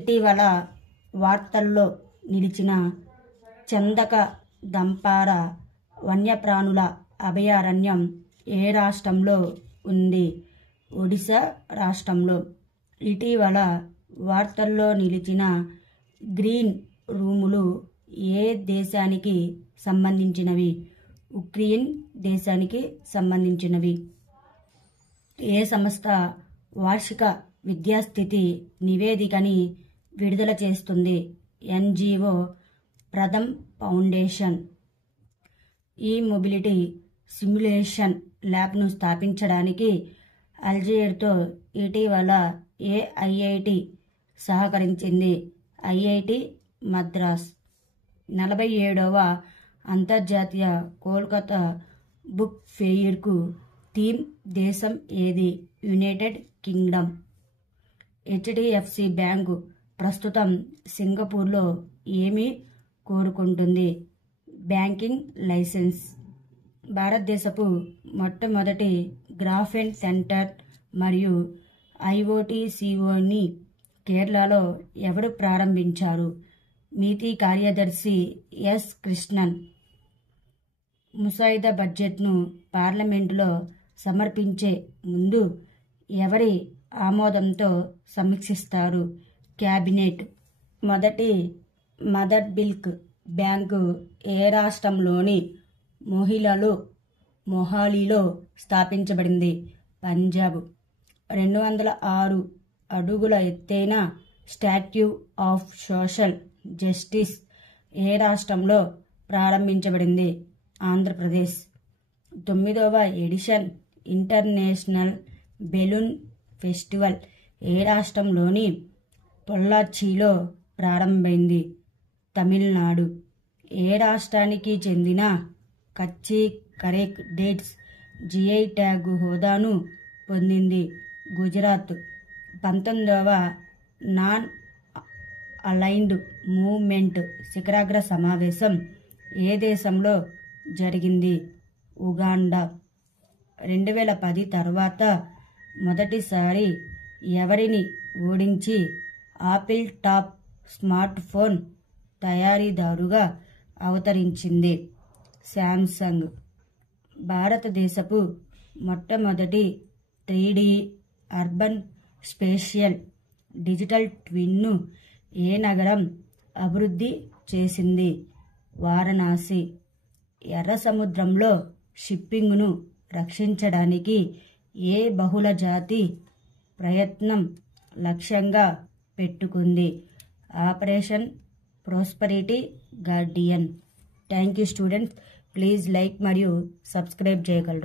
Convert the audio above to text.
ఇటీవల వార్తల్లో నిలిచిన చందక దంపార వన్యప్రాణుల అభయారణ్యం ఏ రాష్ట్రంలో ఉంది? ఒడిశా రాష్ట్రంలో. ఇటీవల వార్తల్లో నిలిచిన గ్రీన్ రూములు ఏ దేశానికి సంబంధించినవి? ఉక్రెయిన్ దేశానికి సంబంధించినవి. ఏ సంస్థ వార్షిక విద్యాస్థితి నివేదికని విడుదల చేస్తుంది? NGO Pratham foundation. ఈ మొబిలిటీ సిమ్యులేషన్ ల్యాబ్ను స్థాపించడానికి అల్జీర్తో ఇటీవల ఏ ఐఐటి సహకరించింది? ఐఐటి మద్రాస్. 47వ అంతర్జాతీయ కోల్కతా బుక్ ఫెయిర్కు థీమ్ దేశం ఏది? United Kingdom. హెచ్డిఎఫ్సి బ్యాంకు ప్రస్తుతం సింగపూర్లో ఏమి కోరుకుంటుంది? Banking licence. భారతదేశపు మొట్టమొదటి గ్రాఫేన్ సెంటర్ మరియు ఐఓటీసీఓని కేరళలో ఎవరు ప్రారంభించారు? నీతి కార్యదర్శి ఎస్ కృష్ణన్. ముసాయిదా బడ్జెట్ను పార్లమెంటులో సమర్పించే ముందు ఎవరి ఆమోదంతో సమీక్షిస్తారు? క్యాబినెట్. మొదటి మదర్ మిల్క్ బ్యాంకు ఏ రాష్ట్రంలోని మొహాలీలో స్థాపించబడింది? పంజాబ్. 206 అడుగుల ఎత్తైన స్టాట్యూ ఆఫ్ సోషల్ జస్టిస్ ఏ రాష్ట్రంలో ప్రారంభించబడింది? ఆంధ్రప్రదేశ్. 9వ ఎడిషన్ ఇంటర్నేషనల్ బెలూన్ ఫెస్టివల్ ఏ రాష్ట్రంలోని పొల్లాచ్చిలో ప్రారంభమైంది? తమిళనాడు. ఏ రాష్ట్రానికి చెందిన కచ్చి కరేక్ డేట్స్ జిఐ ట్యాగ్ హోదాను పొందింది? గుజరాత్. 19వ నాన్ అలైన్డ్ మూవ్మెంట్ శిఖరాగ్ర సమావేశం ఏ దేశంలో జరిగింది? ఉగాండా. 2010 తర్వాత మొదటిసారి ఎవరిని ఓడించి ఆపిల్ టాప్ స్మార్ట్ ఫోన్ తయారీదారుగా అవతరించింది? శాంసంగ్. భారతదేశపు మొట్టమొదటి 3D అర్బన్ స్పేషియల్ డిజిటల్ ట్విన్ను ఏ నగరం అభివృద్ధి చేసింది? వారణాసి. ఎర్ర సముద్రంలో షిప్పింగ్ను రక్షించడానికి ఏ బహుళజాతి ప్రయత్నం లక్ష్యంగా పెట్టుకుంది? Operation prosperity Guardian. Thank you students. Please like మరియు సబ్స్క్రైబ్ చేయగలరు.